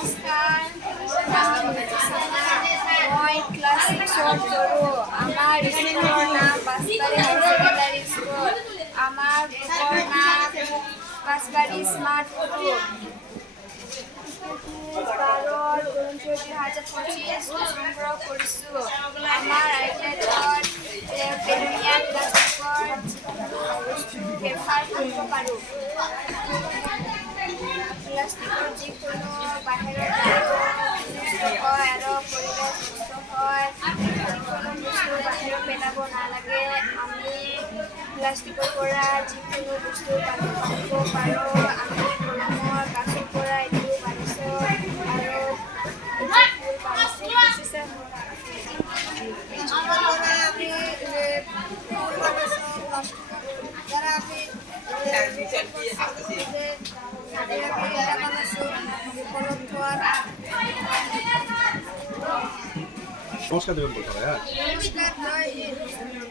নমস্কাৰ, মোৰ নাম জ্যোতিষানা। মই ক্লাছ 6ত পঢ়োঁ। আমাৰ স্কুলৰ নাম বাঁছবাৰী হাই ছেকেণ্ডাৰী স্কুল। আমাৰ গ্ৰুপৰ নাম বাঁছবাৰী স্মাৰ্ট গ্ৰুপ। 12/2025 সংগ্ৰহ কৰিছোঁ। আমাৰ আইটেলত পেলনীয়া প্লাষ্টিকৰ বস্তু ব্যৱহাৰ কৰিব পাৰোঁ। প্লাষ্টিকৰ যিকোনো বাহিৰৰ সুস্থ হয় আৰু পৰিৱেশ সুস্থ হয়। যিকোনো বস্তু বাহিৰত পেলাব নালাগে। আমি প্লাষ্টিকৰ পৰা যিকোনো বস্তু বানিব পাৰোঁ। আমি কলমৰ কাঠৰ পৰা এইটো বানিছোঁ আৰু ফুল বানিছোঁ। নমস্কাৰ দেবেন বলতে হবে, হ্যাঁ। নমস্কাৰ, জয় হিন্দ।